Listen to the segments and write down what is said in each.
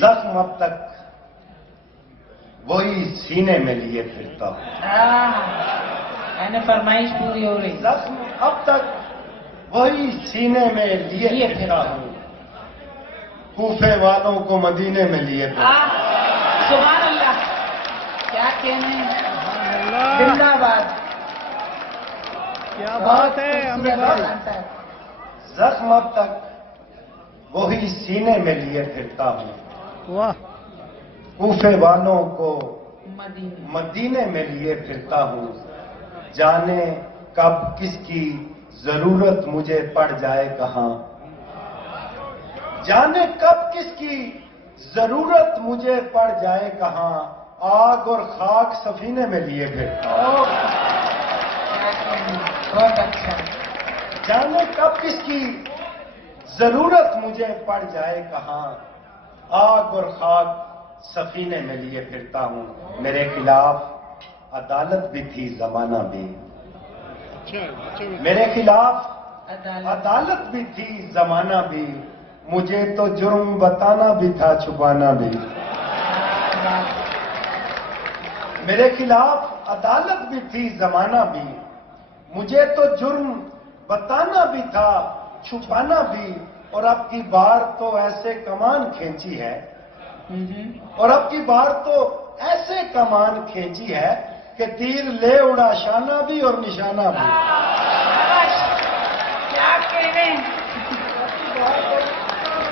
زخم اب تک وہی سینے میں لیے پھرتا ہوں. یعنی فرمائش پوری ہو رہی. زخم اب تک وہی سینے میں لیے پھرتا ہوں. کوفے والوں کو مدینے میں لیے پھرتا ہوں. سبحان اللہ. کیا کہنے. زندہ باد. کیا بات ہے امیر بھائی. زخم اب تک وہی سینے میں لیے پھرتا ہوں. واہ. کوفے والوں کو مدینے. مدینے میں لیے پھرتا ہوں. جانے کب کس کی ضرورت مجھے پڑ جائے کہاں. جانے کب کس کی ضرورت مجھے پڑ جائے کہاں. آگ اور خاک سفینے میں لیے پھرتا ہوں. کیا کہنے. بہت اچھا. جانے کب کس کی ضرورت مجھے پڑ جائے کہاں. آگ اور خاک سفینے میں لیے پھرتا ہوں. میرے خلاف عدالت بھی تھی زمانہ بھی. میرے خلاف عدالت بھی تھی زمانہ بھی. مجھے تو جرم بتانا بھی تھا چھپانا بھی. میرے خلاف عدالت بھی تھی زمانہ بھی. مجھے تو جرم بتانا بھی تھا چھپانا بھی. اور اب کی بار تو ایسے کمان کھینچی ہے. اور اب کی بار تو ایسے کمان کھینچی ہے کہ تیر لے اڑا شانہ بھی اور نشانہ بھی. کیا کہنے.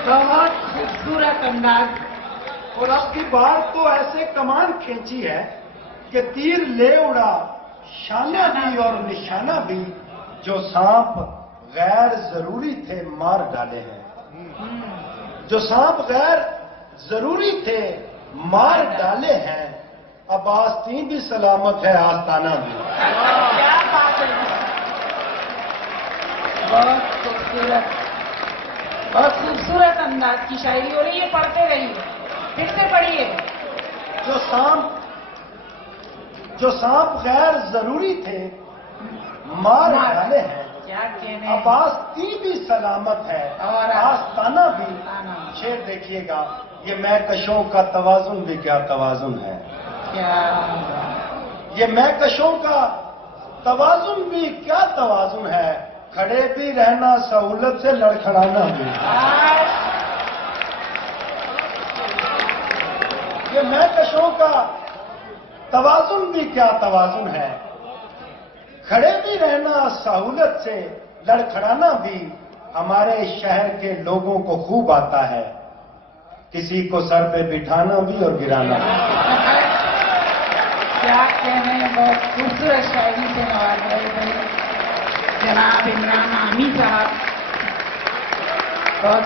بہت خوبصورت انداز. اور اب کی بار تو ایسے کمان کھینچی ہے کہ تیر لے اڑا شانہ بھی اور نشانہ بھی. جو سانپ غیر ضروری تھے مار ڈالے ہیں. جو سانپ غیر ضروری تھے مار ڈالے ہیں. اب آستین بھی سلامت ہے آستانہ بھی. کیا بات ہے. بہت خوبصورت. بہت خوبصورت انداز کی شاعری ہو رہی ہے. پڑھتے رہیے. پھر سے پڑھیے. جو سانپ غیر ضروری تھے مار ڈالے ہیں. کیا کہنے. اب آستین بھی سلامت ہے اور آستانہ بھی. شعر دیکھیے گا. یہ مہکشوں کا توازن بھی کیا توازن ہے. کیا. یہ مہکشوں کا توازن بھی کیا توازن ہے. کھڑے بھی رہنا سہولت سے لڑکھڑانا بھی. یہ مہکشوں کا توازن بھی کیا توازن ہے. کھڑے بھی رہنا سہولت سے لڑکھڑانا بھی. ہمارے شہر کے لوگوں کو خوب آتا ہے کسی کو سر پہ بٹھانا بھی اور گرانا بھی. کیا کہنے. بہت خوبصورت شاعری سے نواز رہے جناب عمران عامی صاحب. بہت